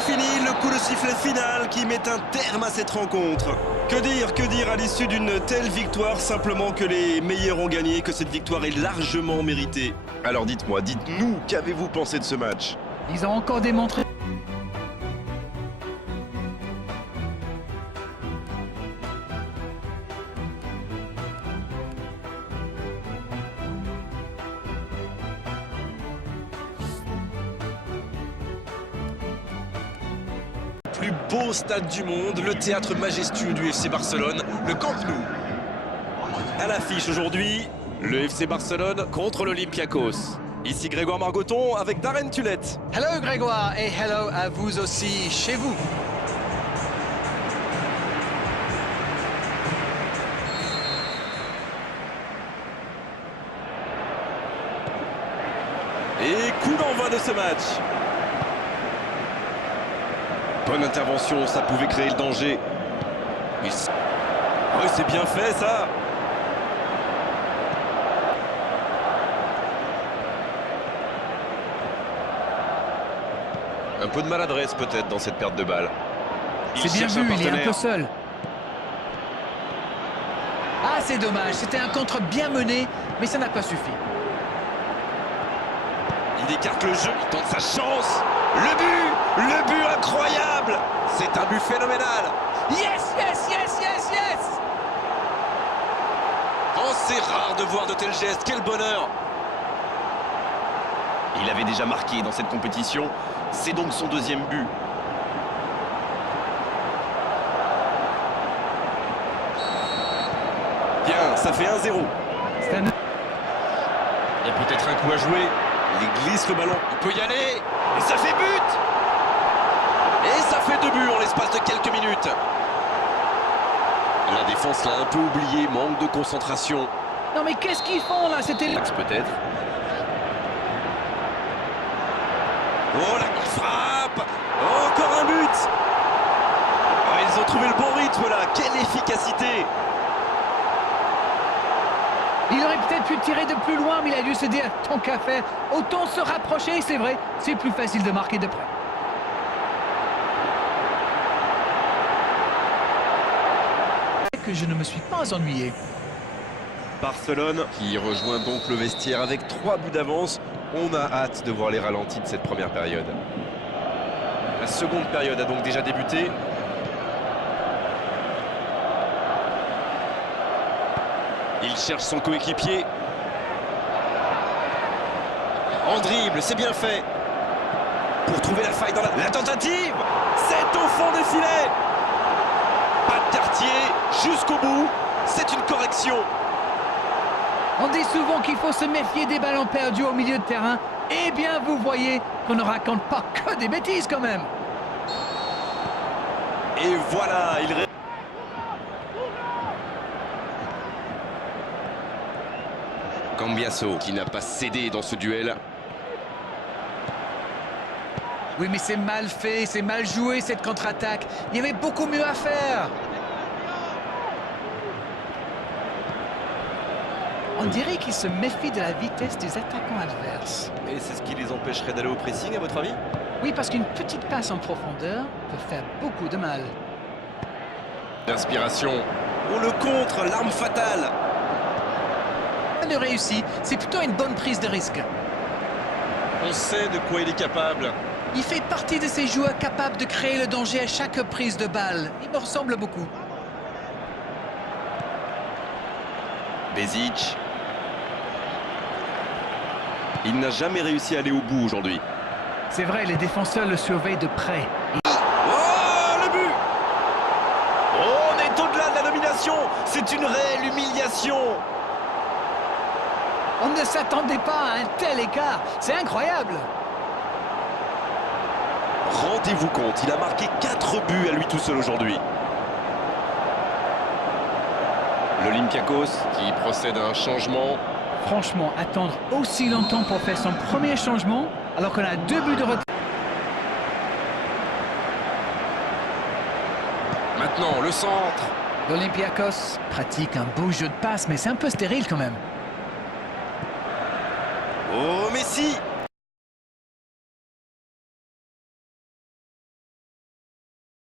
est fini, le coup de sifflet final qui met un terme à cette rencontre. Que dire à l'issue d'une telle victoire, simplement que les meilleurs ont gagné, que cette victoire est largement méritée. Alors dites-moi, dites-nous, qu'avez-vous pensé de ce match? Ils ont encore démontré. Plus beau stade du monde, le théâtre majestueux du FC Barcelone, le Camp Nou. À l'affiche aujourd'hui, le FC Barcelone contre l'Olympiakos. Ici Grégoire Margoton avec Darren Tulette. Hello Grégoire et hello à vous aussi chez vous. Et coup d'envoi de ce match. Bonne intervention, ça pouvait créer le danger. Oui, c'est bien fait ça. Un peu de maladresse peut-être dans cette perte de balle. C'est bien vu, il est un peu seul. Ah, c'est dommage, c'était un contre bien mené, mais ça n'a pas suffi. Il écarte le jeu, il tente sa chance. Le but incroyable. C'est un but phénoménal. Yes, yes, yes, yes, yes. Oh, c'est rare de voir de tels gestes, quel bonheur. Il avait déjà marqué dans cette compétition, c'est donc son deuxième but. Bien, ça fait 1-0. Un... Il y a peut-être un coup à jouer. Il glisse le ballon, il peut y aller. Et ça fait but. Et ça fait 2 buts en l'espace de quelques minutes. La défense l'a un peu oublié, manque de concentration. Non mais qu'est-ce qu'ils font là? C'était... Peut-être. Oh là, il frappe. Encore un but. Oh, ils ont trouvé le bon rythme là. Quelle efficacité. Il aurait peut-être pu tirer de plus loin, mais il a dû se dire, tant qu'à faire, autant se rapprocher, c'est vrai, c'est plus facile de marquer de près. Que je ne me suis pas ennuyé. Barcelone qui rejoint donc le vestiaire avec 3 buts d'avance. On a hâte de voir les ralentis de cette première période. La seconde période a donc déjà débuté. Il cherche son coéquipier. En dribble, c'est bien fait. Pour trouver la faille dans la tentative. C'est au fond des filets. Pas de quartier, jusqu'au bout. C'est une correction. On dit souvent qu'il faut se méfier des ballons perdus au milieu de terrain. Eh bien, vous voyez qu'on ne raconte pas que des bêtises quand même. Et voilà, Cambiasso qui n'a pas cédé dans ce duel. Oui, mais c'est mal fait, c'est mal joué cette contre-attaque. Il y avait beaucoup mieux à faire. On dirait qu'ils se méfient de la vitesse des attaquants adverses. Et c'est ce qui les empêcherait d'aller au pressing, à votre avis? Oui, parce qu'une petite passe en profondeur peut faire beaucoup de mal. L'inspiration. Oh, le contre, l'arme fatale. De réussi, c'est plutôt une bonne prise de risque. On sait de quoi il est capable. Il fait partie de ces joueurs capables de créer le danger à chaque prise de balle. Il me ressemble beaucoup. Bezic. Il n'a jamais réussi à aller au bout aujourd'hui. C'est vrai, les défenseurs le surveillent de près. Oh, le but! Oh, on est au-delà de la domination. C'est une réelle humiliation. On ne s'attendait pas à un tel écart. C'est incroyable. Rendez-vous compte, il a marqué 4 buts à lui tout seul aujourd'hui. L'Olympiakos qui procède à un changement. Franchement, attendre aussi longtemps pour faire son premier changement, alors qu'on a 2 buts de retard. Maintenant, le centre. L'Olympiakos pratique un beau jeu de passe, mais c'est un peu stérile quand même. Oh, Messi!